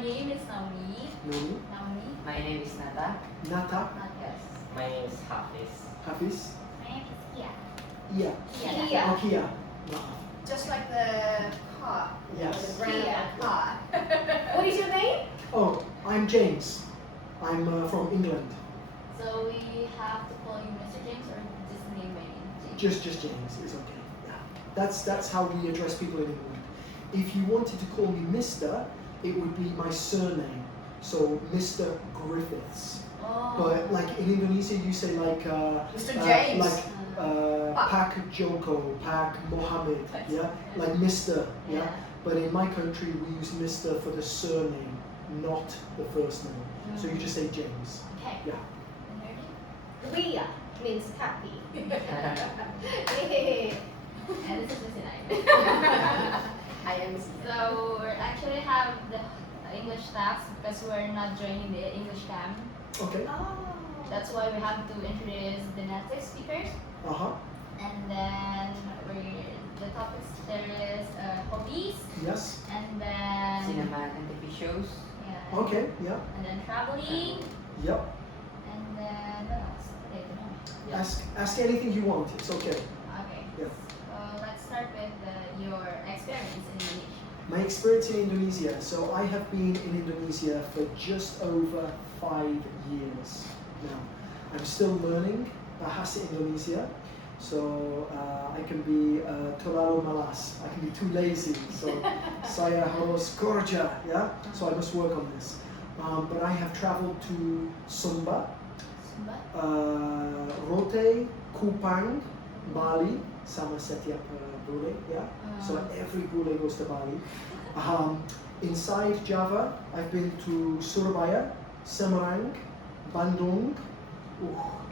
My name is Naomi. Naomi. My name is Nata. Nata. Yes. My name is Hafiz. Hafiz. My name is Kia. Iya. Kia. Oh, Kia. Just like the car. Yes. The brand of the car. What is your name? Oh, I'm James. I'm from England. So we have to call you Mr. James or just name me James? Just James. It's okay. Yeah. That's how we address people in England. If you wanted to call me Mr., it would be my surname. So Mr. Griffiths. Oh. But like in Indonesia, you say like Mr. James. like Pak Joko, Pak Mohammed, yeah, like Mr. Yeah. But in my country, we use Mr. for the surname, not the first name. So you just say James. Okay. Yeah. Ria means happy. And this is Missy Nine. I am. So we actually have the English staff because we're not joining the English camp. Okay. Oh. That's why we have to introduce the native speakers. And then the topics there is hobbies. Yes. And then Cinema and TV shows. yeah. Okay. Yeah. And then traveling. Yep. And then what else? I don't know. Ask anything you want. It's okay. Okay. Yeah. So let's start with your experience in Indonesia. My experience in Indonesia. So I have been in Indonesia for just over 5 years now. I'm still learning Bahasa Indonesia. So I can be terlalu malas. I can be too lazy. So saya harus kerja, yeah. So I must work on this. But I have traveled to Sumba, Rote, Kupang, Bali, sama setiap bule, yeah. So every bule goes to Bali. Inside Java, I've been to Surabaya, Semarang, Bandung,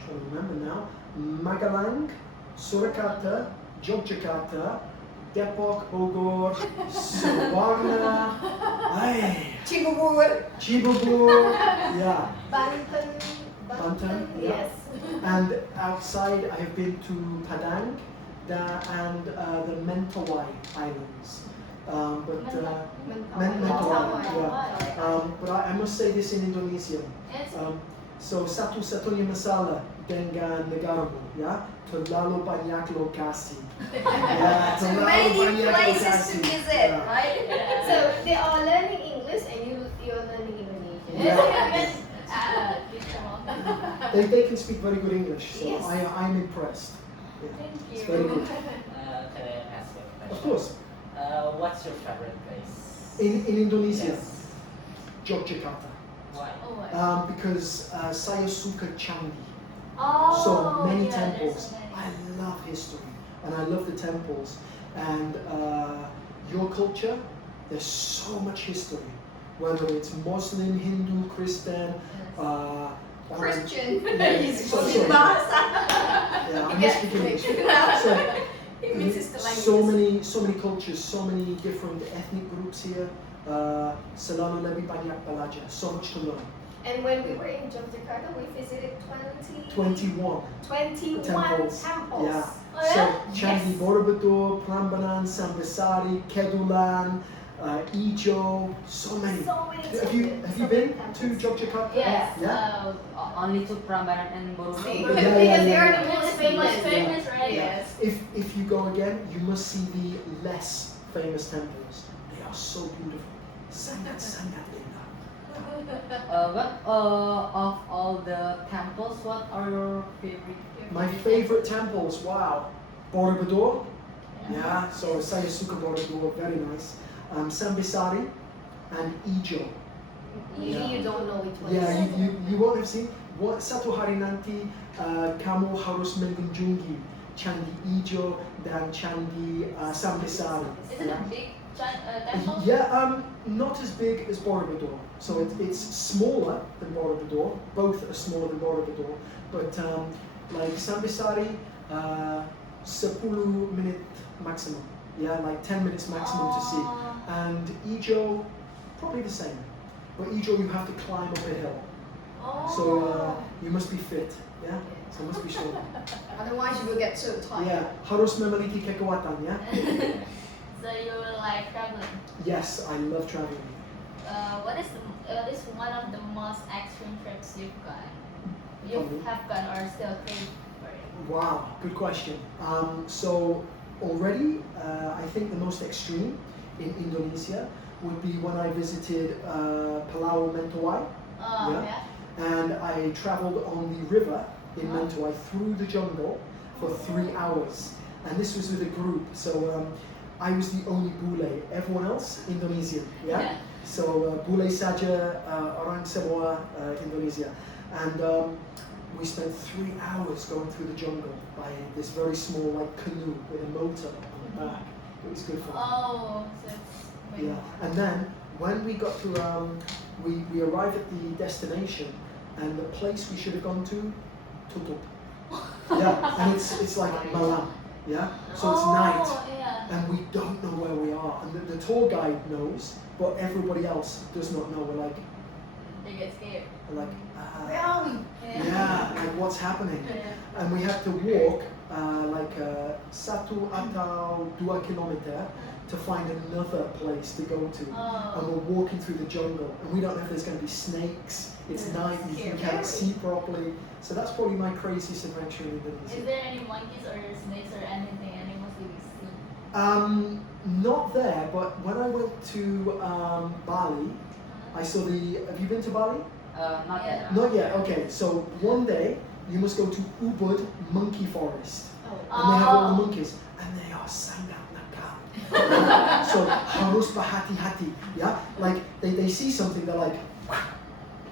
trying to remember now, Magelang, Surakarta, Yogyakarta, Depok, Bogor, Sawarna, Cibubur, yeah. Banten, yeah. Yes. And outside, I have been to Padang and the Mentawai Islands. Mentawai, yeah. But I must say this in Indonesian. So satu-satunya masalah dengan negaramu, ya, terlalu banyak lokasi. Ya, Too terlalu many banyak places to lokasi. visit, Yeah. right? So they are learning English and you're learning Indonesian. Yeah. They can speak very good English, so Yes. I'm impressed. Yeah, Thank it's you. very good. Can I ask you a question? Of course. What's your favorite place? In Indonesia, Yes. Yogyakarta. Why? Oh, what? Because saya suka candi. Oh, So many yeah, there's temples. so many. I love history and I love the temples. And your culture, there's so much history. Whether it's Muslim, Hindu, Christian, Christian. Yeah, He's so- speaking so- Bahasa. Yeah, I'm not speaking English. So, He mixes the so languages. many cultures, so many different ethnic groups here. Selalu lebih banyak belajar, so much to learn. And when we were in Yogyakarta, we visited 21 21 temples. temples. Yeah. Oh, yeah? So Candi Yes. Borobudur, Prambanan, Sambesari, Kedulan, Ijo, so many. So many Have you temples. been So to many temples. Yogyakarta? Yes. Yeah. Only to Prambanan and Borobudur. See, Yeah, because yeah, they are yeah. the most Famous, famous. famous, right? Yes. If you go again, you must see the less famous temples. They are so beautiful. Sangat indah. What of all the temples? What are your favorite? My favorite temples, wow. Borobudur, yeah, so saya suka Borobudur, very nice. Sambesari and Ijo. Usually you don't know which one. Yeah, is you won't have seen. Satu hari nanti kamu harus mengunjungi Candi Ijo dan Candi Sambesari. Is it a big temple? Yeah, not as big as Borobudur. So it's smaller than Borobudur. Both are smaller than Borobudur. But like Sambesari, 10 minute maximum. Yeah, like 10 minutes maximum to see. And Ijo, probably the same. But Ijo, you have to climb up a hill. So you must be fit. Yeah, so must be strong. Otherwise you will get so tired. Yeah, harus memiliki kekuatan. Yeah. So you will like traveling. Yes, I love traveling. what is one of the most extreme trips you've gone? You Okay. have gone or still crave for it? Wow, good question. So already, I think the most extreme in Indonesia would be when I visited Palau Mentawai. Oh, Yeah. yeah. And I traveled on the river in Uh-huh. Mentawai through the jungle for 3 hours. And this was with a group. So I was the only bule. Everyone else, Indonesian. Yeah? Yeah. So bule saja, orang semua Indonesia. And we spent 3 hours going through the jungle by this very small like canoe with a motor on the back. It was good fun. Oh, so it's way Yeah, more. and then when we got to, we arrived at the destination, and the place we should have gone to, tutup. Yeah, and it's like malam, yeah, so it's night, Yeah. and we don't know where we are, and the tour guide knows, but everybody else does not know. We're like, They get scared. Where are we? yeah, like what's happening? Yeah. And we have to walk like 1 atau 2 kilometer to find another place to go to. And we're walking through the jungle, and we don't know if there's going to be snakes. It's night, you can't see properly. So that's probably my craziest adventure in Is Indonesia. there any monkeys or snakes or anything, animals you see? Not there, but when I went to Bali, I saw the. Have you been to Bali? Not Yeah. yet. Not yet. Okay, so one day you must go to Ubud Monkey Forest. And they have all the monkeys, and they are sangat nakal. So harus berhati-hati, yeah. Like they see something, they're like,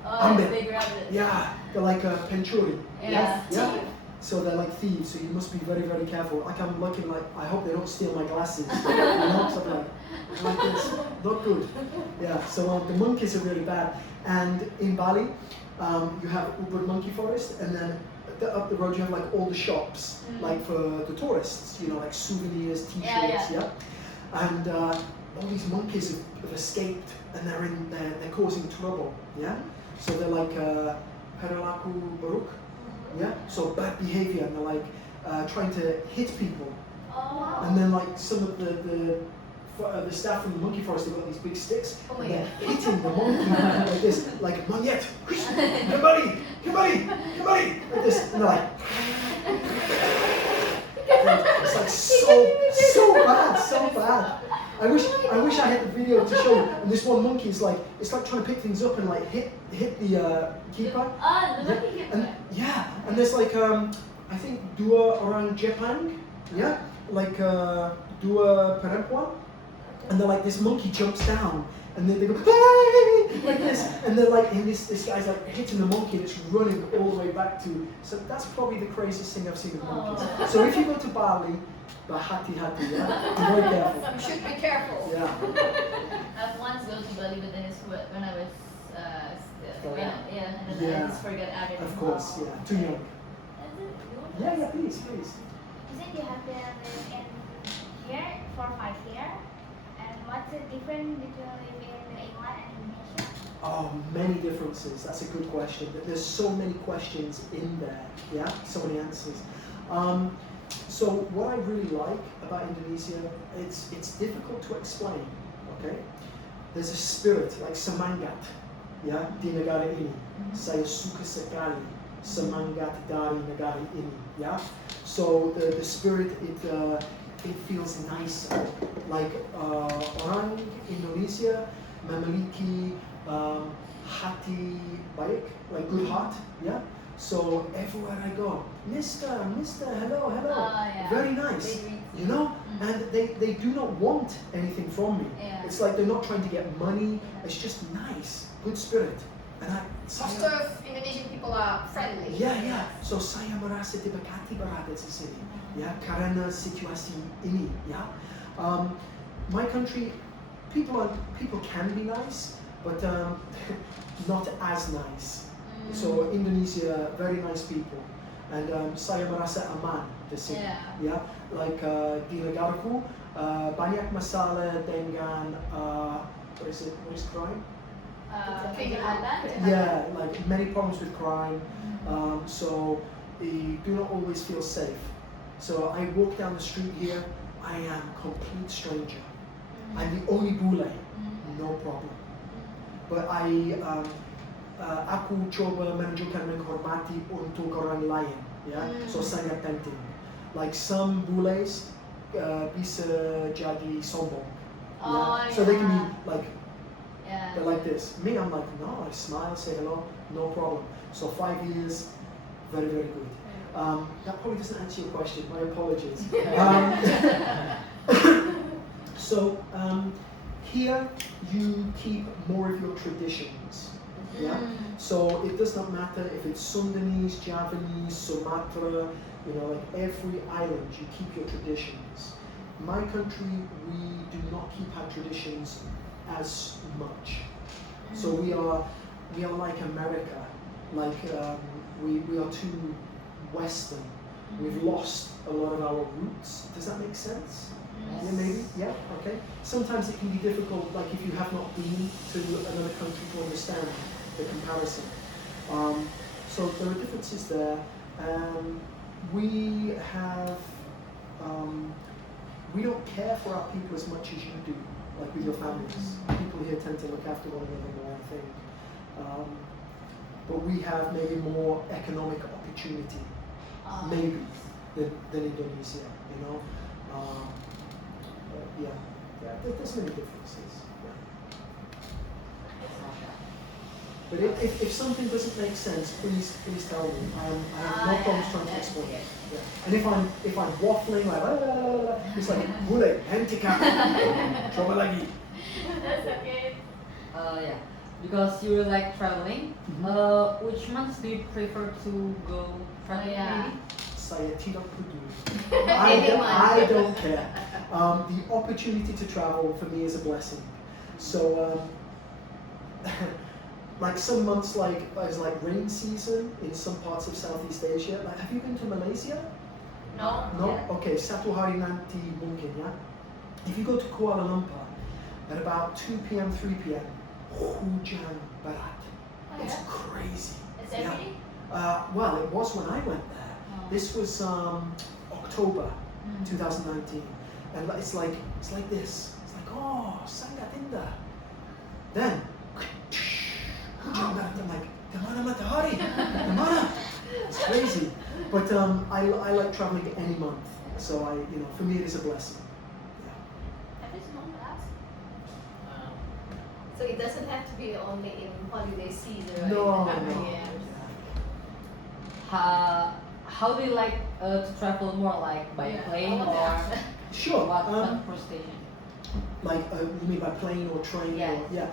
Oh, Ambil. they grab it. yeah, they're like pencuri, Yeah. yeah. So they're like thieves. So you must be very, very careful. Like I'm looking like I hope they don't steal my glasses. You know, something like this, not good. Yeah. So the monkeys are really bad. And in Bali, you have Ubud Monkey Forest, and then up the road you have like all the shops, like for the tourists, you know, like souvenirs, T-shirts, yeah. And all these monkeys have escaped, and they're causing trouble, yeah. So they're like perilaku buruk, yeah. So bad behavior, and they're like trying to hit people, Oh. and then like some of the staff from the monkey forest, they've got these big sticks, Oh my and they're God. hitting the monkey like this, like monyet, kembali, kembali, kembali, like this, and they're like. It's like so bad, so bad. I wish I had the video to show you. And this one monkey is like, it's like trying to pick things up and like hit the keeper. Ah, the Yeah, monkey keeper. and yeah, and there's like I think dua orang Jepang, yeah, like dua perempuan, and they're like this monkey jumps down. And then they go, hey, like this, and they're like, and this guy's like hitting the monkey, and it's running all the way back to. So that's probably the craziest thing I've seen with monkeys. So if you go to Bali, hati-hati, yeah, be very careful. You should be careful. Yeah. I've once gone to Bali, but then it's when I was still, and then Yeah. I just forgot everything. Of course, yeah, too young. Yeah, please. You said you have been in here for 5 years, and what's the difference between living in England and Indonesia? Oh, many differences. That's a good question. There's so many questions in there. Yeah, so many answers. So what I really like about Indonesia, it's difficult to explain. Okay, there's a spirit like semangat. Ya, di negara ini. Saya suka sekali semangat dari negara ini. Ya, so the spirit it feels nicer. Like orang Indonesia memiliki hati baik, like good heart, yeah. So everywhere I go, Mister, hello, Yeah. very nice, you know. And they do not want anything from me. Yeah. It's like they're not trying to get money. It's just nice, good spirit. And Most of Indonesian people are friendly. yeah. So saya merasa diberkati berada di sini, ya, karena situasi ini, ya. My country, people can be nice, but not as nice. So Indonesia, very nice people, and saya merasa aman di sini. Yeah. Ya, like di negaraku banyak masalah dengan what is crime? Kejahatan. Yeah, like many problems with crime. So you do not always feel safe. So I walk down the street here, I am complete stranger. I'm the only bule, no problem. but aku coba menunjukkan menghormati untuk orang lain, ya. So sangat penting. Like some bules bisa jadi sombong. Oh, So they can be yeah. like, Yeah. they're like this. Me, I'm like, no, I smile, say hello, no problem. So 5 years, very, very good. That probably doesn't answer your question. My apologies. So here you keep more of your traditions. Yeah. So it does not matter if it's Sundanese, Javanese, Sumatra. You know, like every island, you keep your traditions. My country, we do not keep our traditions as much. So we are like America. Like we are too Western. We've lost a lot of our roots. Does that make sense? Yeah, maybe. Yeah. Okay. Sometimes it can be difficult, like if you have not been to another country, to understand the comparison. So there are differences there. We have. We don't care for our people as much as you do, like with your families. People here tend to look after one another more, I think. But we have maybe more economic opportunity, maybe, than Indonesia, you know? There's many differences. Yeah. But if something doesn't make sense, please tell me. I have no problems trying to explain it. Yeah. And if I'm waffling like it's like boleh henti kaki, coba lagi. That's okay. Yeah, because you like traveling. Which months do you prefer to go traveling? Yeah. Maybe? Saya tidak peduli. I don't care. The opportunity to travel for me is a blessing. So, like some months, like it's like rain season in some parts of Southeast Asia. Like, have you been to Malaysia? No. No. Okay, satu hari nanti mungkin ya. If you go to Kuala Lumpur at about 2 p.m., 3 p.m., hujan berat. Oh, It's yeah? crazy. It's every day? Well, it was when I went there. This was October 2019, and it's like this. It's like, oh, sangat indah. Then, hujan berat. I'm like, kemana matahari? Kemana? It's crazy. But I like traveling any month, so for me it is a blessing. Have you known us? So it doesn't have to be only in holiday season, right? No. Yeah. How do you like to travel more, like by plane or Sure. what transportation? Like you mean by plane or train? Yes. Or, yeah.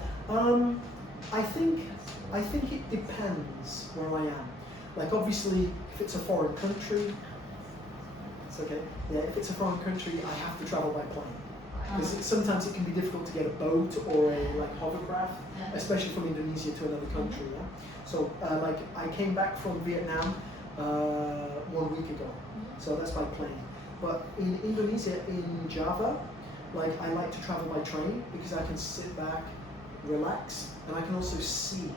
I think it depends where I am. Like obviously, if it's a foreign country, it's okay. Yeah, if it's a foreign country, I have to travel by plane. Because sometimes it can be difficult to get a boat or a hovercraft, especially from Indonesia to another country. Yeah? So like I came back from Vietnam 1 week ago, so that's by plane. But in Indonesia, in Java, like I like to travel by train because I can sit back, relax, and I can also see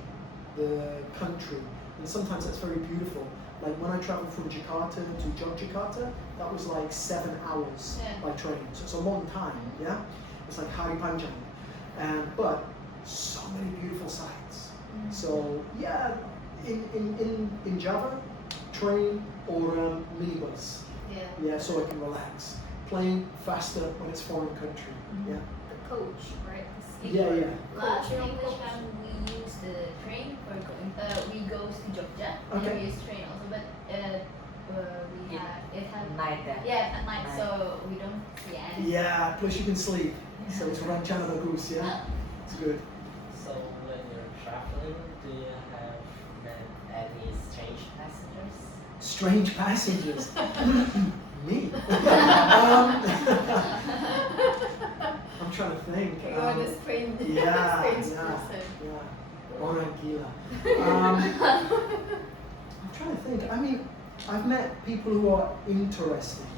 the country. And sometimes that's very beautiful. Like when I traveled from Jakarta to Yogyakarta, that was like 7 hours by train. So it's a long time, yeah? It's like hari panjang. But so many beautiful sights. So yeah, in Java, train or minibus. Yeah, so I can relax. Plane faster when it's foreign country. Yeah. The coach, right? Yeah. Last English time we use the train for going. We go to Jogja. Okay. And we use train also, but we have it had Night there. yeah at night, so we don't see any. Yeah, plus you can sleep. So it's rancana bagus, yeah? It's good. So when you're traveling, do you have met any strange passengers? Strange passengers. Me. I'm trying to think. You are the strange, Yeah, strange yeah, person. yeah. Orang gila. I'm trying to think. I mean, I've met people who are interesting,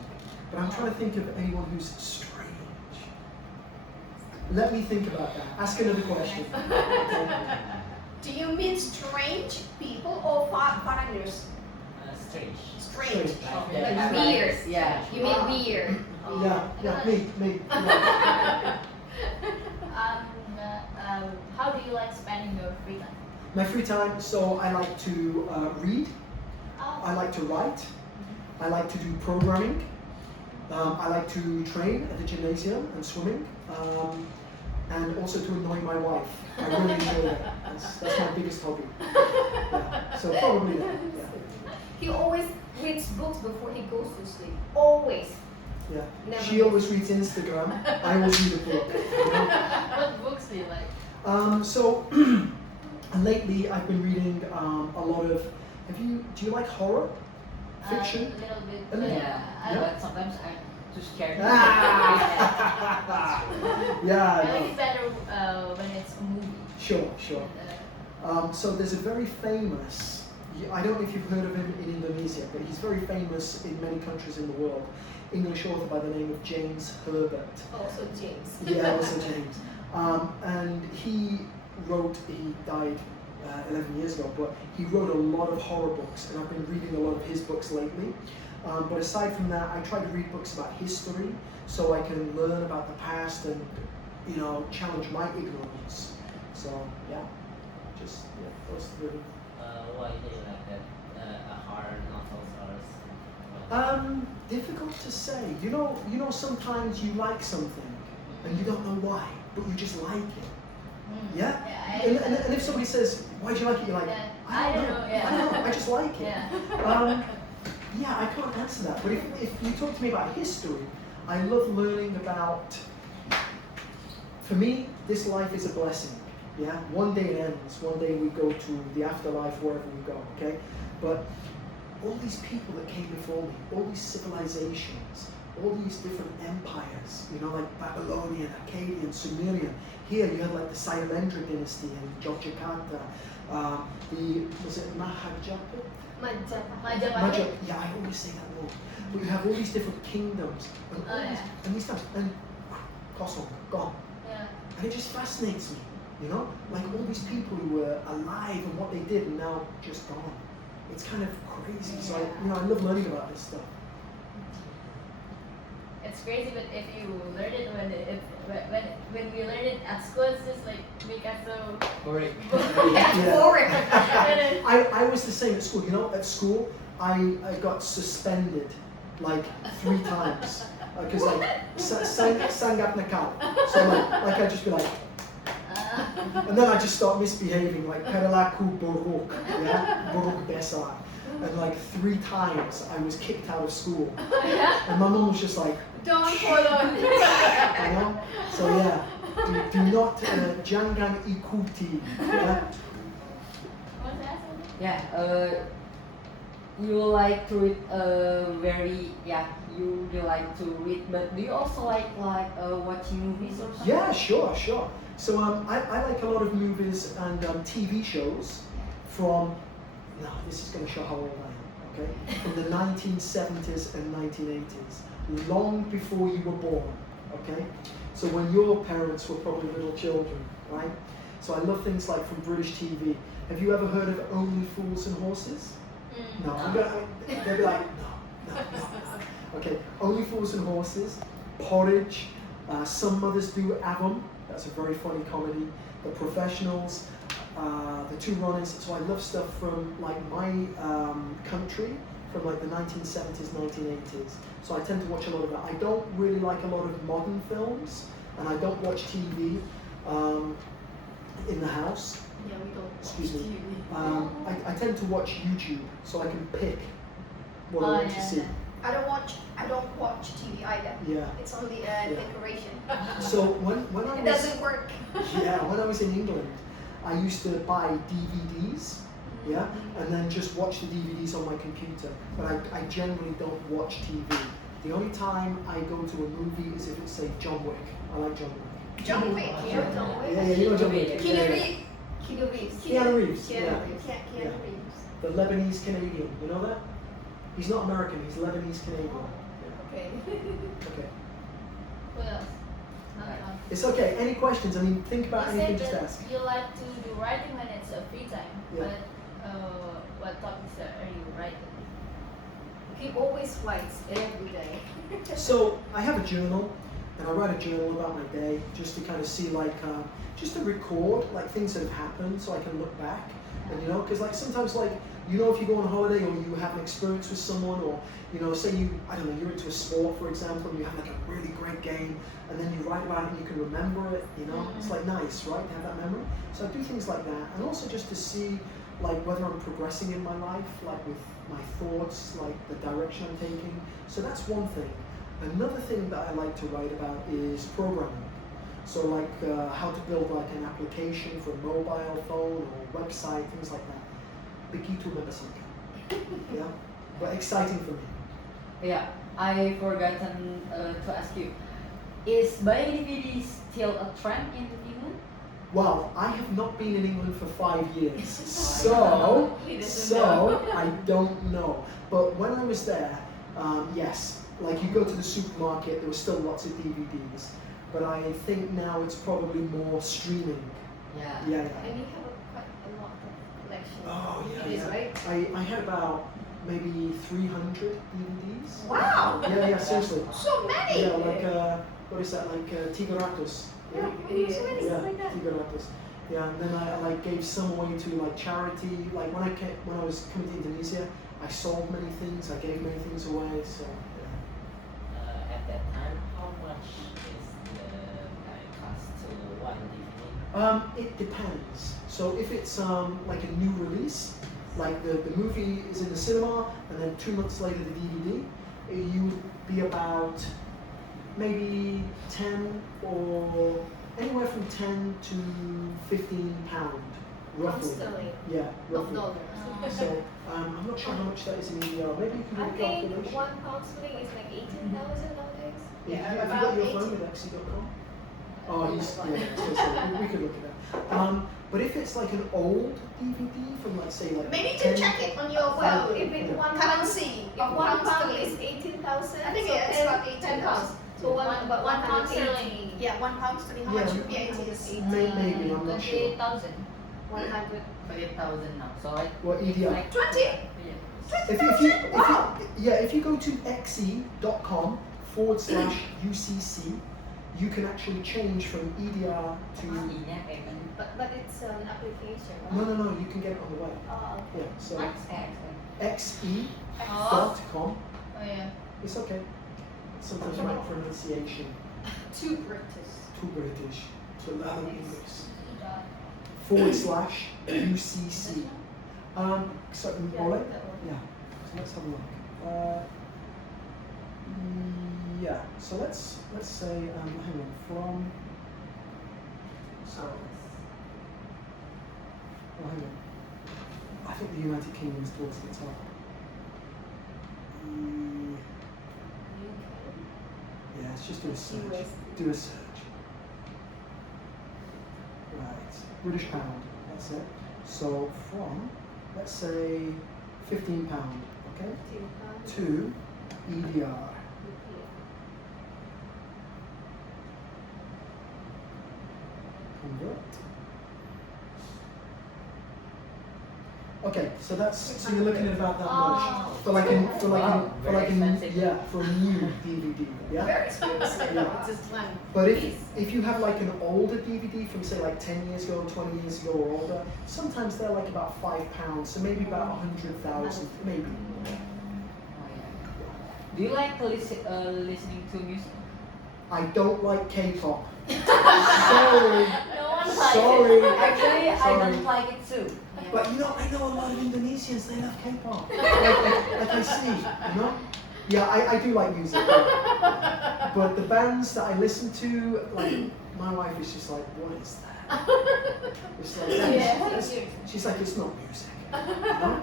but I'm trying to think of anyone who's strange. Let me think about that. Ask another question. Do you mean strange people or foreigners? Strange. Strange. Like Like very weird. Yeah. You mean weird? Yeah, me. Yeah. how do you like spending your free time? My free time, so I like to read, Oh. I like to write, I like to do programming, I like to train at the gymnasium and swimming, and also to annoy my wife. I really enjoy that. That's my biggest hobby. Yeah. So probably that. Yeah. He always reads books before he goes to sleep. Always. Yeah. Never She miss. always reads Instagram. I always read a book. You know? What books do you like? So lately I've been reading a lot of. Do you like horror fiction? A little bit. A little. Yeah, Yeah. but sometimes I'm too scared. Yeah. I I think know. it's better when it's a movie. Sure. So there's a very famous. I don't know if you've heard of him in Indonesia, but he's very famous in many countries in the world. English author by the name of James Herbert. Also James. Yeah, also James. And he died 11 years ago, but he wrote a lot of horror books, and I've been reading a lot of his books lately. But aside from that, I try to read books about history so I can learn about the past and, challenge my ignorance. So, yeah, those three. Why do you like that? Horror novels or? Difficult to say. You know, sometimes you like something and you don't know why, but you just like it. Yeah? And if somebody says, why do you like it? You're like, Yeah. I don't know. Yeah. I don't know. I just like it. Yeah. Yeah, I can't answer that. But if you talk to me about history, I love learning about. For me, this life is a blessing. Yeah, one day it ends. One day we go to the afterlife, wherever we go. Okay, but all these people that came before me, all these civilizations, all these different empires, like Babylonian, Akkadian, Sumerian. Here you had like the Sailendra dynasty in Yogyakarta. Was it Mahajapahit? Majapahit. Yeah, I always say that wrong. But you have all these different kingdoms and all these, Yeah. and these times, and kosong, gone. Yeah. And it just fascinates me, like all these people who were alive and what they did and now just gone. It's kind of crazy. So I love learning about this stuff. It's crazy, but if you learn it when we learn it at school, it's just like make us so Boring. boring. I was the same at school. At school I got suspended like 3 times because sanggap nakal. So like I'd just be like. And then I just start misbehaving, like perilaku buruk, buruk besar. And like 3 times I was kicked out of school. And my mom was just like, Don't follow. So yeah, do not jangan ikuti. Yeah? What's that? Yeah, you like to read you like to read, but do you also like watching movies or something? Yeah, sure. So I like a lot of movies and TV shows from. Now this is going to show how old I am. Okay, from the 1970s and 1980s, long before you were born. Okay, so when your parents were probably little children, right? So I love things like from British TV. Have you ever heard of Only Fools and Horses? No. They'll be like, no. Okay, Only Fools and Horses, Porridge, Some Mothers Do Avon. That's a very funny comedy. The Professionals, The Two Runners. So I love stuff from like my country, from like the 1970s, 1980s. So I tend to watch a lot of that. I don't really like a lot of modern films, and I don't watch TV in the house. Yeah, we don't watch Excuse me. TV. I tend to watch YouTube, so I can pick what I want to see. I don't watch TV either. Yeah. It's only a decoration. So when I It was doesn't work. when I was in England, I used to buy DVDs, and then just watch the DVDs on my computer. But I generally don't watch TV. The only time I go to a movie is if it's say John Wick. I like John Wick. John Wick. Yeah, John Wick. Yeah, you know John Wick. Keanu Reeves. Keanu Reeves. Keanu Reeves, Keanu yeah. Reeves. Yeah. Keanu Reeves. The Lebanese Canadian. You know that? He's not American. He's Lebanese Canadian. Okay. Okay. What else? Nothing else. It's okay. Any questions? I mean, think about You anything. said Just that ask. you like to do writing when it's a free time, Yeah. but what topics are you writing? He always writes every day. So I have a journal, and I write a journal about my day just to kind of see like, just to record like things that have happened so I can look back. And you know, because like sometimes like, you know, if you go on holiday or you have an experience with someone, or you know, say you, I don't know, you're into a sport, for example, and you have like a really great game, and then you write about it and you can remember it, you know, it's like nice, right, to have that memory. So I do things like that, and also just to see like whether I'm progressing in my life, like with my thoughts, like the direction I'm taking. So that's one thing. Another thing that I like to write about is programming. So like how to build like an application for a mobile phone or website, things like that. Begitu membesarkan. Yeah, but exciting for me. Yeah, I forgotten to ask you. Is buying DVD still a trend in England? Well, I have not been in England for 5 years, so I don't know. But when I was there, yes, like you go to the supermarket, there were still lots of DVDs. But I think now it's probably more streaming. Yeah. Yeah. And you have quite a lot of collection. Oh yeah, It is, yeah. right? I had about maybe 300 DVDs. Wow! Yeah, seriously. So many! Yeah, like what is that? Like 300. Yeah, Yeah, it is. So many, yeah, like that. 300. Yeah, and then I like gave some away to like charity. Like when I was coming to Indonesia, I sold many things. I gave many things away. So yeah. At that time, how much is the cost to one DVD? It depends. So if it's like a new release, like the movie is in the cinema, and then 2 months later the DVD, you would be about maybe 10 or anywhere from 10 to 15 pound, roughly. Constantly. Yeah, Of roughly. dollars. So I'm not sure how much that is in EUR. Maybe you can do I a think calculation. £1 sterling is like 18,000 nowadays. Have you got your phone with Exi.com? Oh, we could look at that. But if it's like an old DVD from like say like Maybe you 10 can check it on your Well, if it yeah. currency. If Of £1 £1 is 18,000, I think so it's about 10 pounds. So But £1 180. sterling. Yeah, £1 sterling. How Yeah. much VAT is? Maybe, I'm not sure. 28,000. 100. 8,000 now. So like What EDR? like 20. yeah. If you go to xe.com/UCC, you can actually change from EDR to Iya kayak kan. But it's an application, right? no, you can get it on the web. Oh, okay. Yeah, so X. xe.com. Oh yeah. It's okay. Sometimes my pronunciation Too British. too British to learn English. E-dot. /UCC. So boleh? that one. Yeah. So let's have a look. Yeah. So let's say hang on from. So. Oh, hang on. I think the United Kingdom is towards the top. Yeah, let's just do a search. US. Do a search. Right. British pound. That's it. So from, let's say, £15. Okay. To EDR. Convert. Okay, so so you're looking at about that much for like a for a new DVD, yeah. Very expensive. Yeah. Just one. But if you have like an older DVD from say like 10 years ago, 20 years ago or older, sometimes they're like about £5, so maybe about 100,000, maybe. Oh, yeah. Do you like listening to music? I don't like K-pop. Sorry. No one likes Sorry. Actually, I Sorry. don't like it too. But you know, I know a lot of Indonesians, they love K-pop. Like I see, you know? Yeah, I do like music. But the bands that I listen to, like, my wife is just like, what is that? It's like, she's like, it's not music. You know?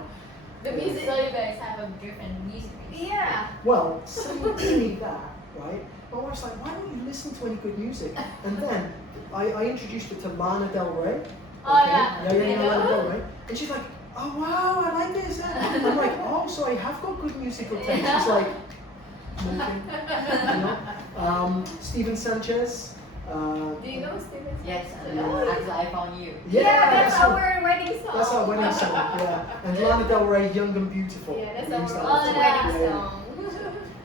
The music. So you guys have a different music taste. Yeah. Well, saying that, right? My wife's like, why don't you listen to any good music? And then I introduced her to Lana Del Rey. Oh, yeah. Lana Del Rey. And she's like, oh wow, I like this. I'm like, oh, so I have got good musical taste. She's like, smoking, you know. Steven Sanchez. Do you know Steven? Yes, Oh, actually I found you. yeah, that's our wedding song. That's our wedding song, yeah. And Lana Del Rey, Young and Beautiful. Yeah, that's We use that our all the time. wedding Yeah, song.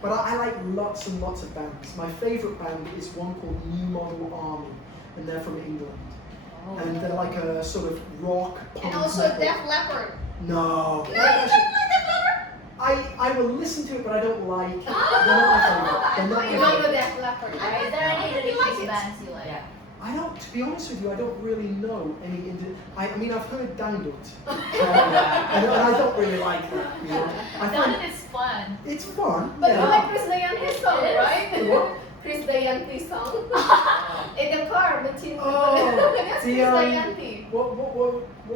But I like lots and lots of bands. My favourite band is one called New Model Army, and they're from England. Oh. And they're like a sort of rock punk And also metal. Def Leppard. No. No, you don't like Def Leppard? I will listen to it, but I don't like. They're not my favourite. They're not You my don't know favourite. Def Leppard, Is right? there any You like religious it? bands you like? Yeah. I don't. To be honest with you, I don't really know any. I mean, I've heard Dangdut, and I don't really like that. You know, I That find one is fun. it's fun. But yeah. you like Chris Dayanti's song, It is. right? What? Chris Dayanti's song. In the car, between Oh, That's the, Chris um, Dayanti. What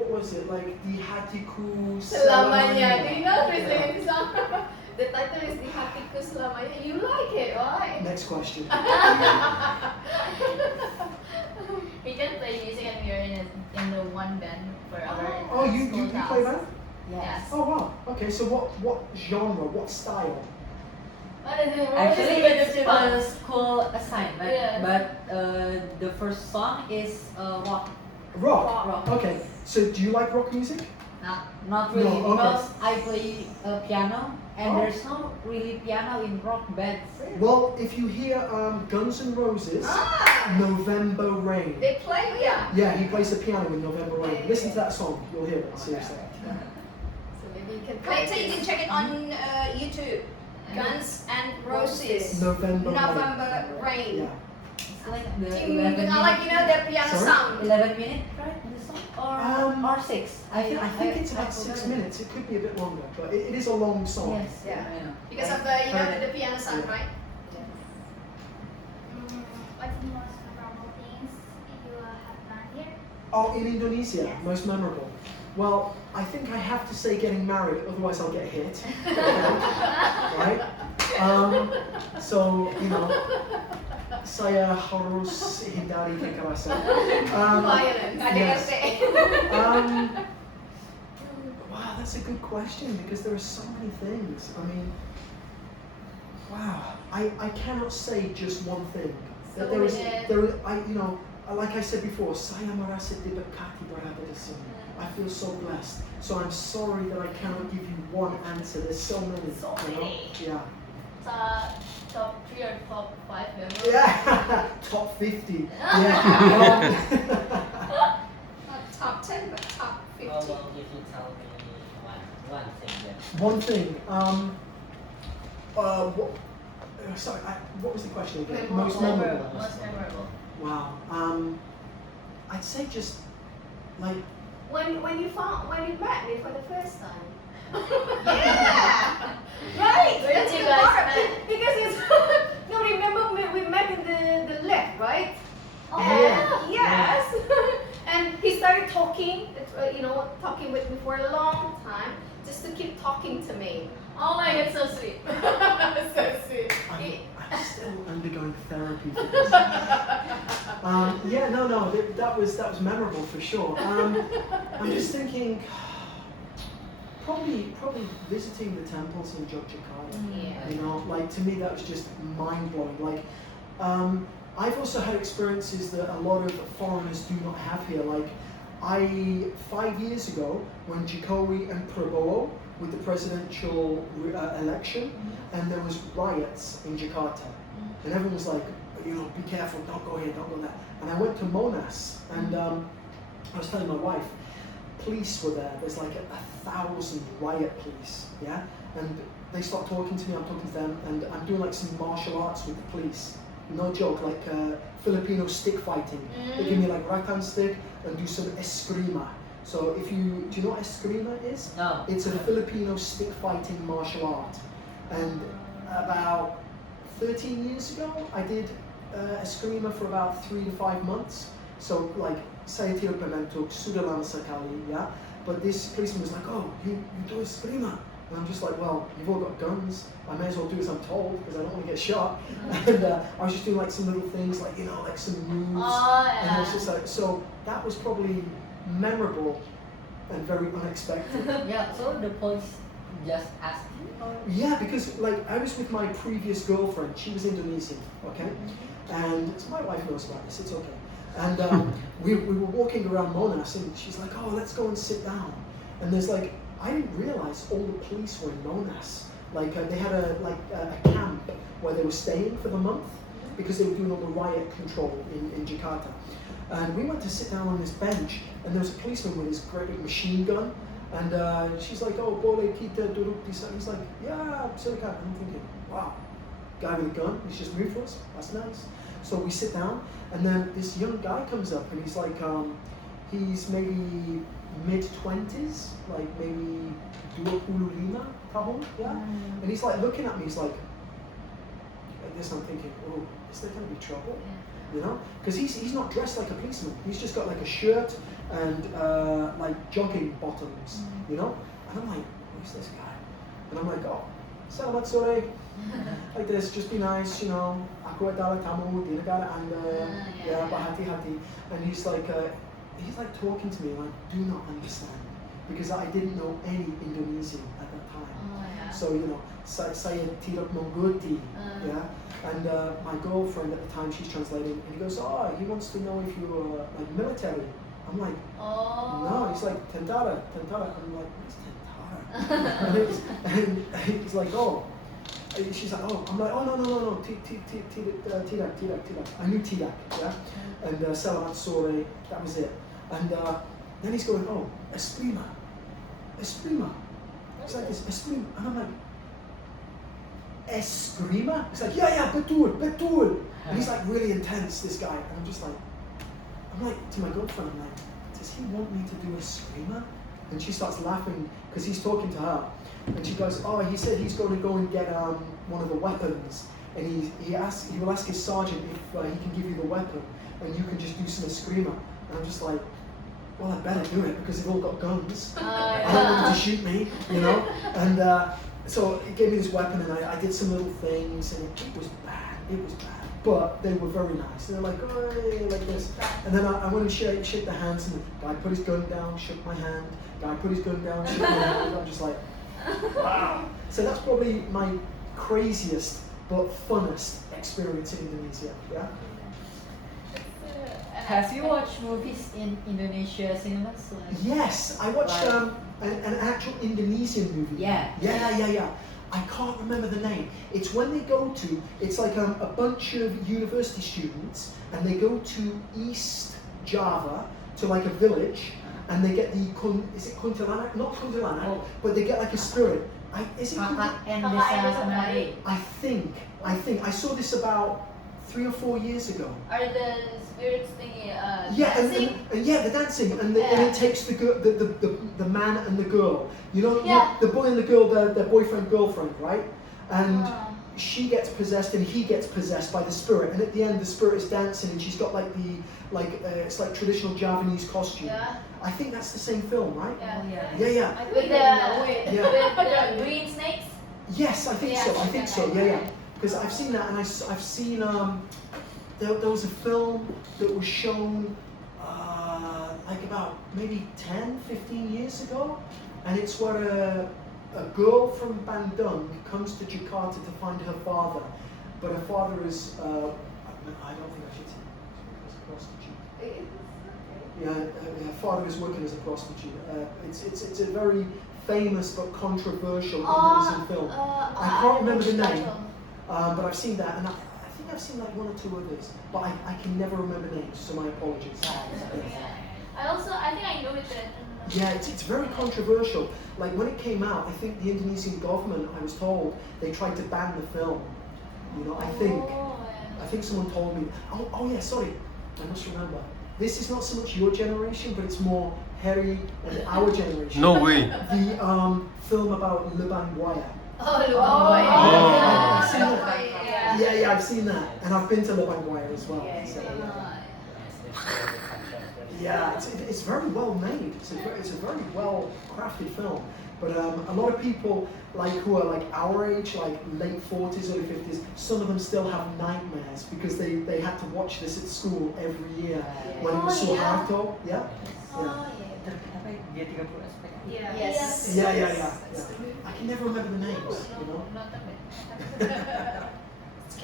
was it like? The Hatiku Selamanya. Do you know Chris Yeah. Dayanti's song? The title is Di Hatiku Selamanya. You like it, right? Next question. We can play music and we are in the one band for our Oh, you school play class. that? Yes. Oh wow. Okay, so what genre? What style? What is it? Actually, What is it's it? a school assignment, Yes. but the first song is rock. Rock. Rock. Okay. So do you like rock music? Not really, No, okay. because I play piano, and Oh. there's no really piano in rock bands. Well, if you hear Guns N' Roses, Ah, November Rain. they play, yeah. Yeah, he plays the piano in November Rain. Listen to that song, you'll hear it, seriously. So maybe you can Later you can check it on YouTube. Guns and Roses. November Rain. November Rain. Yeah. It's like the Ting, 11 I like, you know, the piano Sorry? sound. 11 minutes, right? The song? Or 6? I think it's about I 6 forgot. minutes. It could be a bit longer, but it is a long song. Yes, Yeah. I know. Because of I the, you know, heard the piano sound, Yeah. right? What's the most memorable things you have done here? Oh, in Indonesia, Yes. most memorable. Well, I think I have to say getting married, otherwise I'll get hit. Right? So, you know, saya harus hindari kekerasan. Violence. Yes. KDRT. Wow, that's a good question because there are so many things. I mean, wow, I cannot say just one thing. So There is, many. you know, like I said before, saya merasa diberkati berada di sini. I feel so blessed. So I'm sorry that I cannot give you one answer. There's so many. So you know? many. Yeah. Top 3 or top 5 members. Yeah. Top 50. Yeah. Not top 10, but top 50. How about if you tell me one thing that One thing. Sorry. What was the question again? Most memorable. Most memorable. Wow. I'd say just like. When you met me for the first time. Yeah! Right. Where That's did you the guys part. met? Because it's no, remember we met in the lift, right? Oh, And yes. And he started talking, you know, talking with me for a long time, just to keep talking to me. Oh my god, so sweet. So sweet. I'm still undergoing therapy for this. Yeah, no, that was memorable for sure. I'm just thinking, probably visiting the temples in Yogyakarta. Yeah. You know, like to me that was just mind blowing. Like, I've also had experiences that a lot of foreigners do not have here. Like, 5 years ago when Jokowi and Prabowo with the presidential election, and there was riots in Jakarta, and everyone was like, you know, be careful, don't go here, don't go there. And I went to Monas, and I was telling my wife, police were there. There's like 1,000 riot police, yeah. And they start talking to me. I'm talking to them, and I'm doing like some martial arts with the police. No joke, like Filipino stick fighting. They give me like right hand stick and do some eskrima. So do you know what eskrima is? No. It's a Filipino stick fighting martial art. And about 13 years ago, I did eskrima for about 3 to 5 months. So like, saya tidak penentuk, sudah lama sekali, yeah? But this policeman was like, oh, you do eskrima. And I'm just like, well, you've all got guns. I may as well do as I'm told because I don't want to get shot. And I was just doing like some little things, like, you know, like some moves. Oh, And it was yeah. just like, so that was probably memorable and very unexpected. Yeah, so the police just asked you? Or? Yeah, because like I was with my previous girlfriend. She was Indonesian, okay? And so my wife knows about this, it's okay. And we were walking around Monas and she's like, oh, let's go and sit down. And there's like, I didn't realize all the police were in Monas. They had a camp where they were staying for the month because they were doing all the riot control in Jakarta. And we went to sit down on this bench, and there was a policeman with his great big machine gun. And she's like, oh, boleh kita duduk di sana? He's like, yeah, silakan. And I'm thinking, wow, guy with a gun, he's just moved for us. That's nice. So we sit down, and then this young guy comes up, and he's like, he's maybe mid-20s, like maybe 25 tahun, yeah? And he's like looking at me, he's like this, and I'm thinking, oh, is there going to be trouble? You know, because he's not dressed like a policeman. He's just got like a shirt and like jogging bottoms, you know. And I'm like, who's this guy? And I'm like, oh, selamat sore. Like this, just be nice, you know. Aku adalah tamu di negara Anda, ya, berhati-hati. And he's like talking to me, and I do not understand because I didn't know any Indonesian at that time. So you know, saya tidak mengerti, yeah. And my girlfriend at the time, she's translating, and he goes, oh, he wants to know if you're like military. I'm like, no. He's like, tentara. I'm like, what's tentara? and he's like, oh. She's like, oh. I'm like, oh, no. Tidak. I knew tidak, yeah. And selamat sore, that was it. And then he's going, oh, esprima. It's like this, esprima. And I'm like, eskrima? He's like, yeah, betul. And he's like really intense, this guy. And I'm like to my girlfriend, I'm like, does he want me to do eskrima? And she starts laughing because he's talking to her. And she goes, oh, he said he's going to go and get one of the weapons. And he will ask his sergeant if he can give you the weapon, and you can just do some eskrima. And I'm just like, well, I better do it because they've all got guns. I don't want them to shoot me, you know. And so he gave me this weapon, and I did some little things, and it was bad. But they were very nice. They're like, oh, like this. And then I went and shake their hands, and the guy put his gun down, shook my hand. Guy put his gun down, shook my hand. I'm just like, wow. So that's probably my craziest but funnest experience in Indonesia. Yeah. Have you watched movies in Indonesia cinemas? Yes, I watched an actual Indonesian movie. Yeah. I can't remember the name. It's when they go to, it's like a bunch of university students, and they go to East Java, to like a village, and they get is it kuntilanak? Not kuntilanak, but they get like a spirit. Is it kuntilanak? I think. I saw this about 3 or 4 years ago. Are the spirits thingy dancing? And the dancing, and it takes the man and the girl. You know, the boy and the girl, their boyfriend, girlfriend, right? And she gets possessed and he gets possessed by the spirit. And at the end, the spirit is dancing, and she's got like it's like traditional Javanese costume. Yeah. I think that's the same film, right? Yeah. With the green snakes. Yes, I think so. Yeah. Because I've seen that, and I've seen there was a film that was shown like about maybe 10, 15 years ago, and it's where a girl from Bandung comes to Jakarta to find her father, but her father is I don't think I should say as a prostitute. Yeah, her father is working as a prostitute. It's a very famous but controversial Indonesian film. I can't remember the name. But I've seen that, and I think I've seen like 1 or 2 others, but I can never remember names, so my apologies. I think I noticed it. Yeah, it's very controversial. Like when it came out, I think the Indonesian government, I was told, they tried to ban the film. You know, I think someone told me. Oh yeah, sorry, I must remember. This is not so much your generation, but it's more Harry and our generation. No way. The film about Lebang Buaya. I've seen that. Yeah, I've seen that, and I've been to Lebang Buaya as well. Yeah, it's very well made. It's a very well crafted film. But a lot of people who are like our age, like late 40s, early 50s, some of them still have nightmares because they had to watch this at school every year when it was Soeharto. Yeah. Yes. Yeah. I can never remember the names. You know.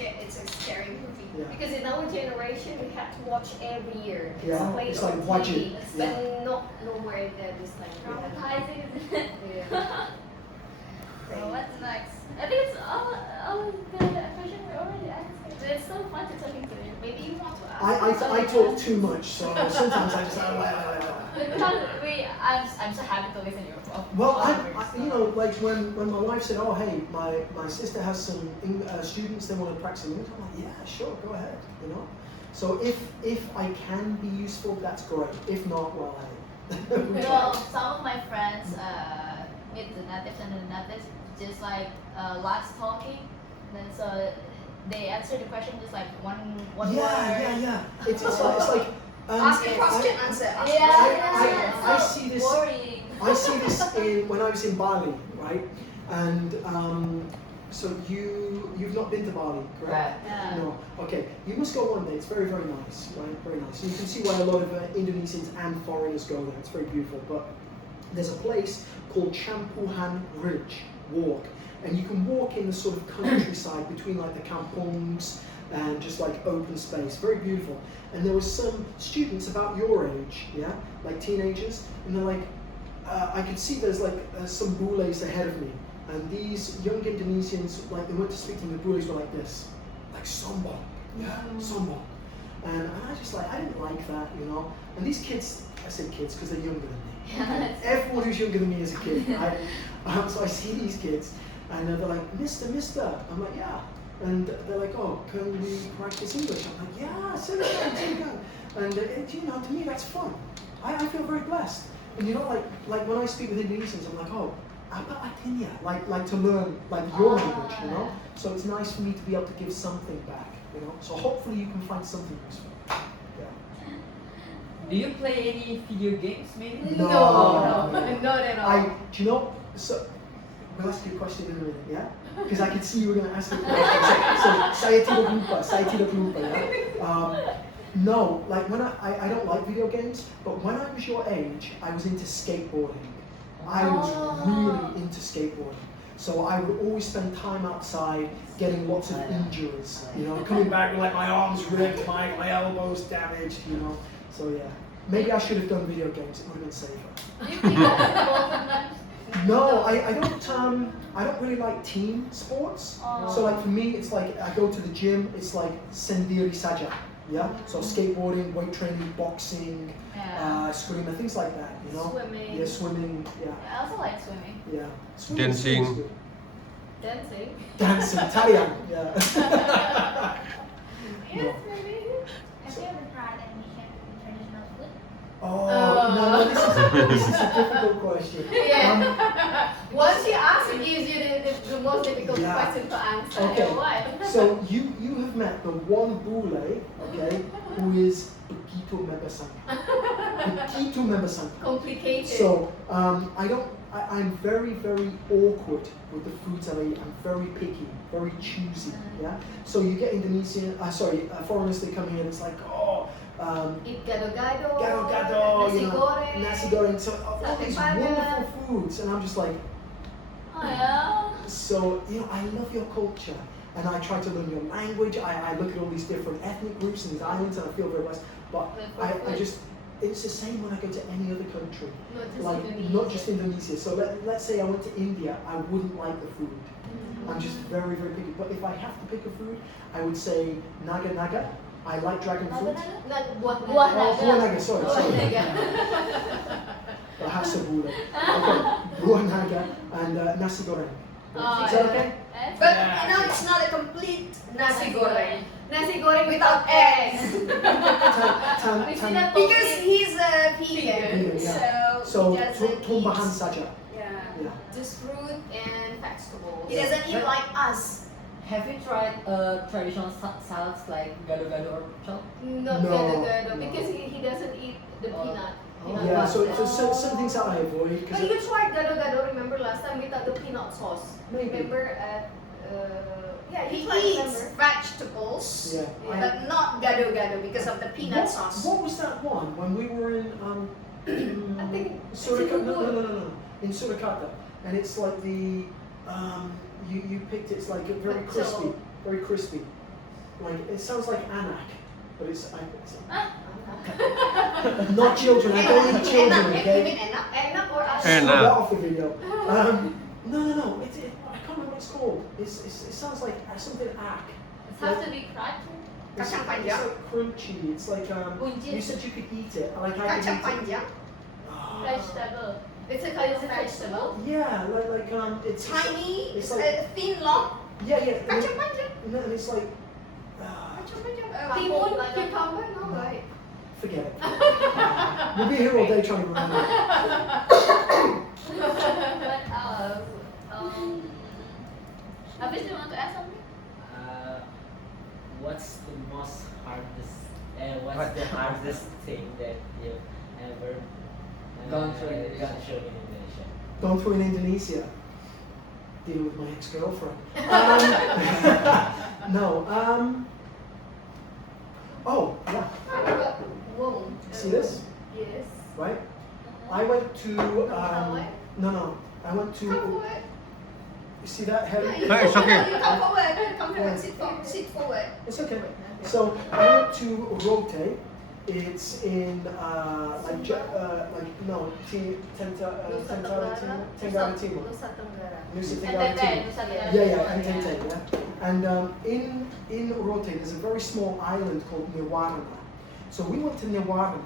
It's a scary movie. Yeah. Because in our generation, we had to watch every year. Yeah, Played it's on like watching. TV, but not nowhere there this time. Traumatizing, isn't it? Yeah. So what's next? I think it's all the question we already asked. But it's so fun to talking to you. Maybe you want to ask. I talk too much, so sometimes I just I'm so happy to listen to your Well, you know, like when my wife said, "Oh, hey, my sister has some students they want to practice English," I'm like, "Yeah, sure, go ahead," you know. So if I can be useful, that's great. If not, well, hey. Well, some of my friends meet the natives and the natives just like last talking, and then so they answer the question just like one word. Yeah. It's like Ask a question, answer. Ask I see this. Boring. I see this when I was in Bali, right? And so you've not been to Bali, correct? Yeah. No. Okay. You must go one day. It's very nice, right? Very nice. You can see why a lot of Indonesians and foreigners go there. It's very beautiful. But there's a place called Champuhan Ridge Walk, and you can walk in the sort of countryside between like the kampungs and just like open space. Very beautiful. And there were some students about your age, yeah, like teenagers, and they're like, I could see there's like some bules ahead of me. And these young Indonesians, like they went to speak to them, the bules were like this, like sombong, sombong. And I just like, I didn't like that, you know. And these kids, I say kids because they're younger than me. Everyone who's younger than me is a kid. So I see these kids, and they're like, Mister. I'm like, yeah. And they're like, oh, can we practice English? I'm like, yeah, sit down. And you know, to me that's fun. I feel very blessed. And you know, like when I speak with Indonesians, I'm like, oh, apa artinya? Like to learn like your language, you know. So it's nice for me to be able to give something back, you know. So hopefully you can find something useful. Yeah. Do you play any video games, maybe? No, not at all. Do you know? So we'll ask you a question in a minute, yeah? Because I could see you were going to ask a question. So saya tidak lupa, yeah? No, like when I don't like video games, but when I was your age, I was into skateboarding. I was really into skateboarding. So I would always spend time outside getting lots of injuries, you know, coming back with like my arms ripped, my elbows damaged, you know. So yeah, maybe I should have done video games, it would have been safer. Do you play basketball sometimes? No, I don't really like team sports. So like for me, it's like I go to the gym. It's like sendiri saja, yeah. So skateboarding, weight training, boxing, screaming, things like that. You know. Swimming. Yeah, swimming. Yeah. I also like swimming. Yeah. Dancing. Swimming's good. Dancing. Italian. Yeah. Yes, maybe. Have you ever tried Indonesian traditional food? Oh no, this is a difficult question. Yeah. Once you ask, it gives you the most difficult question to answer. Okay. Why? So you have met the one bule, okay, who is begitu membesang. Complicated. So I'm very awkward with the foods I eat. I'm very picky, very choosy. Yeah. So you get foreigners that come here and it's like, Eat gado-gado, nasi goreng, nasi goreng. So all these padang. wonderful foods, and I'm just like, Oh yeah. so you know, I love your culture, and I try to learn your language. I look at all these different ethnic groups in these islands, and I feel very blessed. But I just, it's the same when I go to any other country, not just Indonesia. So let's say I went to India, I wouldn't like the food. I'm just very picky. But if I have to pick a food, I would say naga. I like dragon fruit. Buah Buah naga, sorry. Bahasa bule. Okay, buah naga and nasi goreng. Is that okay? But you know, it's not a complete nasi goreng. Nasi goreng Without eggs. Because he's a vegan, Yeah. so So he doesn't tumbahan eat. saja. Yeah. just fruit and vegetables. He doesn't eat like us. Have you tried traditional salads like gado-gado or chop? Not No, gado-gado no. because he doesn't eat the peanut. Yeah, so butter. some things that I avoid But because you tried gado-gado, remember last time without the peanut sauce? Maybe. Remember at, yeah, He you tried, eats remember? vegetables, yeah. but not gado-gado because of the peanut sauce. What was that one when we were in I think Surakata? it's No. In Surakata, and it's like the you picked it's like very crispy, very crispy. Like it sounds like anak, but it's not children. I don't eat children. You Okay. mean enak? Enak or I asin? Enak. saw that off the video. No. called? It sounds like something ack. It has to be crunchy. It's Kacang like panjang. crunchy. It's like Kunci. you said you could eat it. Like I could Kacang eat it. panjang. Ah. Vegetable. It's a kind of vegetable. Yeah, like it's Tiny, It's like thin, long. yeah. And Kacang panjang. and it's like Kacang panjang. Timun, like a- cucumber, no, right? forget it. We'll be here all day trying to remember. What else? Abis, do you want to add something? What's the most hardest? What's the hardest thing that you've ever Gone through in gone through in Indonesia? Gone through in Indonesia. Dealing with my ex-girlfriend. No. Oh, yeah. Whoa. See this? Yes. Right? I went to Hawaii? no. I went Come to. forward. You see that head? Yeah, you No, it's come okay. forward. You come forward. Come forward. Sit forward. It's okay. So I went to Rote. It's in Tenggara Timur. Nusa Tenggara. Nusa Tenggara NTT, Timur. Nusa Tenggara Yeah, Timur, NTT, yeah. And in Rote, there's a very small island called Newarna. So we went to Newarna,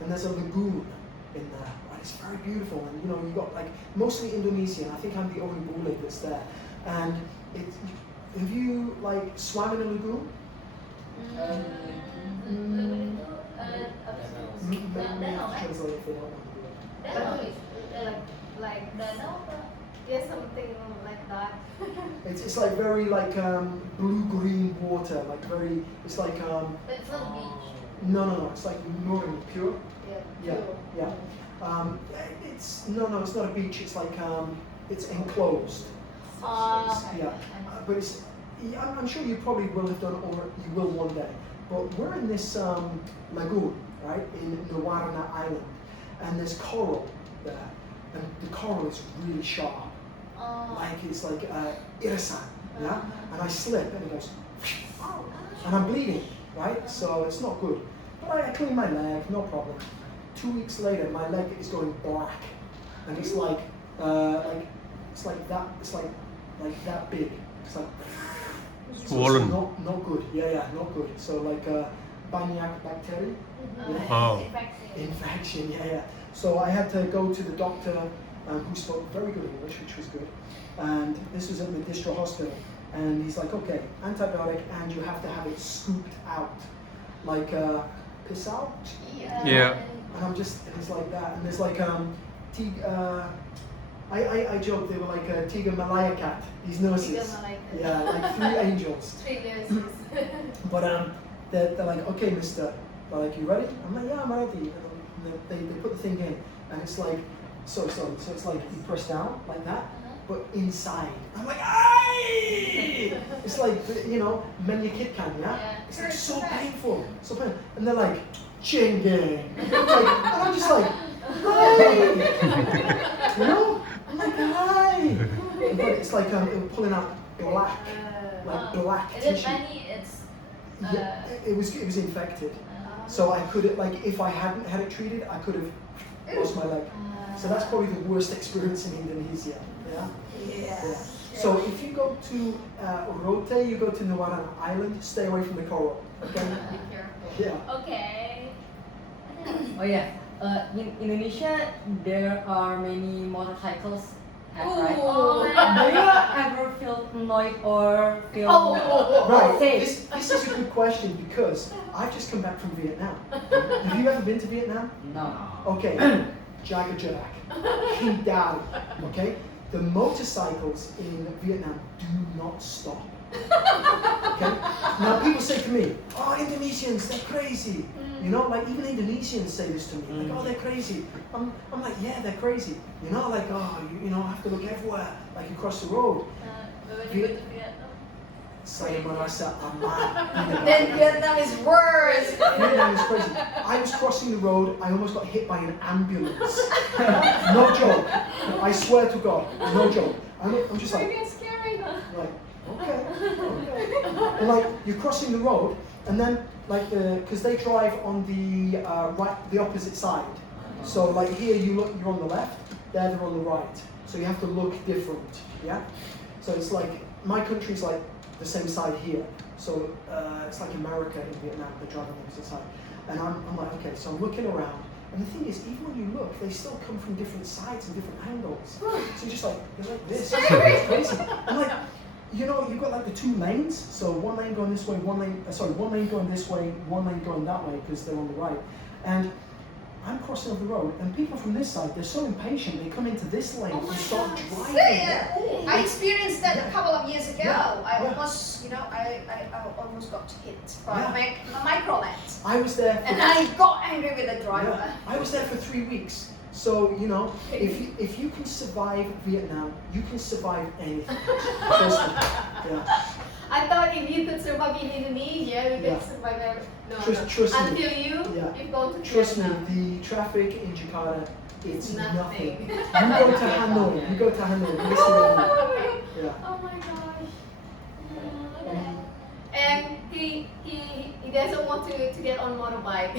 and there's a lagoon in there. And it's very beautiful, and you got like mostly Indonesian. I think I'm the only bule that's there. And have you like swam in a lagoon? Lagoon itu danau kan? Translate for that one. Danau Like danau apa? yeah, something like that. It's like very like blue green water, like very. It's like But it's not beach. no. It's like marine, pure. Yeah. Yeah, yeah. It's not a beach. It's like it's enclosed. Okay. Yeah, but it's. Yeah, I'm sure you probably will have done, or you will one day. But we're in this lagoon, right, in Newarna Island, and there's coral there, and the coral is really sharp. Like it's like irisan, yeah. And I slip, and it goes, and I'm bleeding, right? So it's not good. But I clean my leg, no problem. 2 weeks later, my leg is going black, and it's like that. It's like that big. It's like Swollen. So not good. Yeah, not good. So like banyak bacteria. Yeah. Oh. Infection, yeah. So I had to go to the doctor who spoke very good English, which was good. And this was at the Distro Hospital. And he's like, okay, antibiotic, and you have to have it scooped out. Like piss out. Yeah. And I'm just, and it's like that. And there's like, I joke, they were like Tiga Malaya cat, these nurses. Tiga Malaya cat. Yeah, like 3 angels. 3 nurses. But they're like, okay, mister. They're like, you ready? I'm like, yeah, I'm ready. And they put the thing in, and it's like, so it's like you press down like that, but inside. I'm like, ay! It's like, menu kit can, yeah? It's like so painful, so painful. And they're like, chinging. And I'm just like, hi! I'm like, hi! But it's like it was pulling out black Is it tissue. many? It's Yeah, it was infected. So I could like if I hadn't had it treated, I could have lost my leg. So that's probably the worst experience in Indonesia. Yeah. Yeah. So if you go to Rote, you go to Nuwara Island, stay away from the coral. Okay. Be careful. Yeah. okay. Oh yeah. In Indonesia, there are many motorcycles. Right? Ooh. Do you ever feel annoyed or feel Right. safe? This is a good question because I've just come back from Vietnam. Have you ever been to Vietnam? No. Okay. Jaga Jarak. Hindari. Okay. The motorcycles in Vietnam do not stop. Okay? Now people say to me, oh, Indonesians, they're crazy. Like even Indonesians say this to me, like, oh, they're crazy. I'm like, yeah, they're crazy. Like, oh, you have to look everywhere, like you cross the road. When you go to Vietnam. Saya merasa aman. Then Vietnam is worse. Vietnam is crazy. I was crossing the road, I almost got hit by an ambulance. No joke. I swear to God, no joke. I'm just like, It's scary, huh? like, okay. And like you're crossing the road, and then like because they drive on the the opposite side. So like here you're on the left, there they're on the right. So you have to look different, yeah. So it's like my country's like the same side here. So it's like America in Vietnam, they're driving the opposite side. And I'm like, okay, so I'm looking around. And the thing is, even when you look, they still come from different sides and different angles. So you're just like, they're like this. It's crazy. I'm like, you know, you've got like the two lanes. So one lane going this way, one lane going this way, one lane going that way because they're on the right. And I'm crossing over the road, and people from this side, they're so impatient, they come into this lane and start driving. I experienced that a couple of years ago. Yeah, I yeah. almost, I almost got hit by Yeah. a microlens. I was there for, And I got angry with the driver. yeah, I was there for 3 weeks. So, you know, if you can survive Vietnam, you can survive anything. Trust me. Yeah. I thought if you could survive in Indonesia, you Yeah. could survive every. No, Trust me. Until you Yeah. go to Trust me, Vietnam. the traffic in Jakarta, it's nothing. Nothing. You go to Hanoi, you go to Hanoi, you listen to Hanoi. Yeah. Oh my gosh. And he doesn't want to get on motorbike.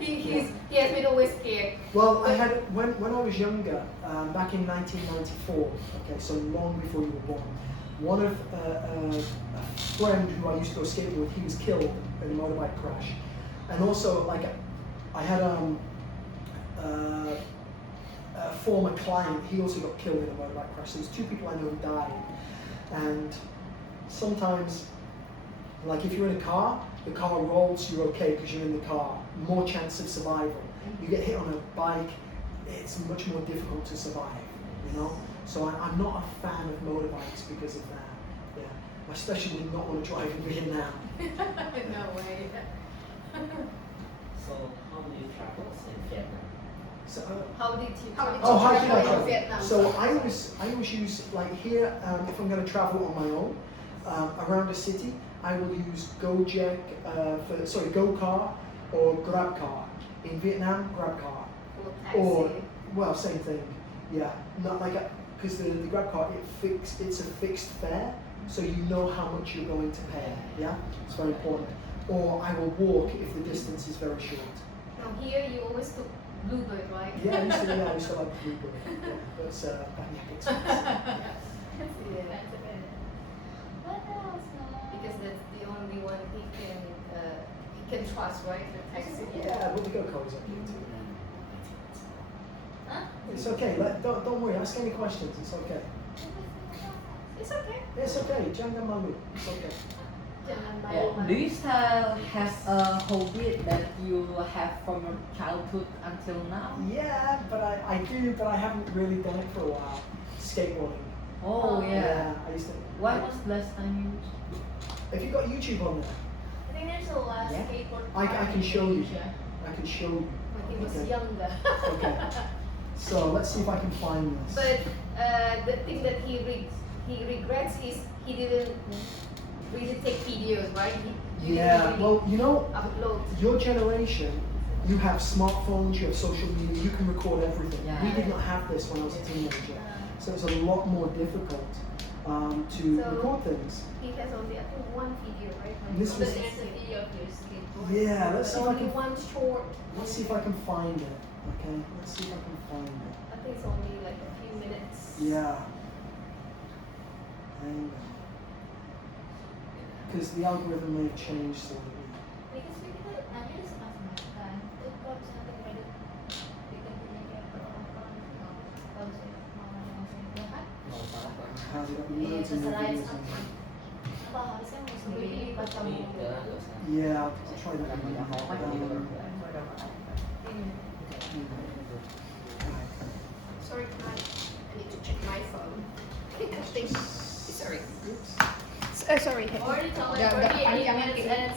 he has been always scared. Well, I had when I was younger, back in 1994. Okay, so long before you were born. One of a friend who I used to go skating with, he was killed in a motorbike crash, and also like I had a former client. He also got killed in a motorbike crash. So there's 2 people I know who died, and sometimes, like if you're in a car, the car rolls, you're okay because you're in the car. More chance of survival. You get hit on a bike, it's much more difficult to survive, you know? So I'm not a fan of motorbikes because of that. Yeah. I especially did not want to drive in Vietnam. No way. So how do you travel in Vietnam? So, How did you? How did oh, how travel did I in travel? Vietnam? So I always use, like here, if I'm going to travel on my own, around a city, I will use Gojek, GoCar or GrabCar. In Vietnam, GrabCar. Or, well, same thing. Yeah, not like because the GrabCar it's a fixed fare, so you know how much you're going to pay. Yeah, it's very important. Or I will walk if the distance is very short. Now here you always took Bluebird, right? Yeah, I used to like Bluebird. Yeah, but it's expensive. Yeah. What else? Because that's the only one he can trust, right? The taxi. Yeah, but the GoCar is okay too. Huh? It's okay. Don't worry. Ask any questions. It's okay. It's okay. It's okay. Jangan malu. It's okay. Jangan Yeah. malu. Do you still have a hobby that you have from your childhood until now? Yeah, but I do, but I haven't really done it for a while. Skateboarding. Oh yeah. I used to. When was the last time you? Have you got YouTube on there? I think there's a last Yeah. skateboard. I park can in show you. Asia. I can show you. When he was Okay. younger. Okay. So let's see if I can find this. But the thing that he regrets is he didn't really take videos, right? You Yeah. didn't really Well, you know, upload. your generation, you have smartphones, you have social media, you can record everything. Yeah. We did not have this when I was a teenager, so it's a lot more difficult to So- record things. He has only I think one video, right? This But was- there's a video of your skateboard. Yeah. Let's see if I only can. one short. Let's see if I can find it. Okay. Let's see if I can find it. I think it's only like a few minutes. Yeah. Hang on. Because the algorithm may have changed slightly. Because we kita nanya di semas kan, terus kalau misalnya kita edit, kita punya kayak orang-orang kalau misalnya mau nanya kan, No salah. Has it got iya loads and terserah videos sama. on it? Apa harusnya mau sendiri pas kamu Ini ke nggak usah. Yeah, I'll try that again. Sorry, can I need to check my phone. I think. Sorry. Oops. Sorry. Already told Yeah, like but 48 I'm minutes looking. and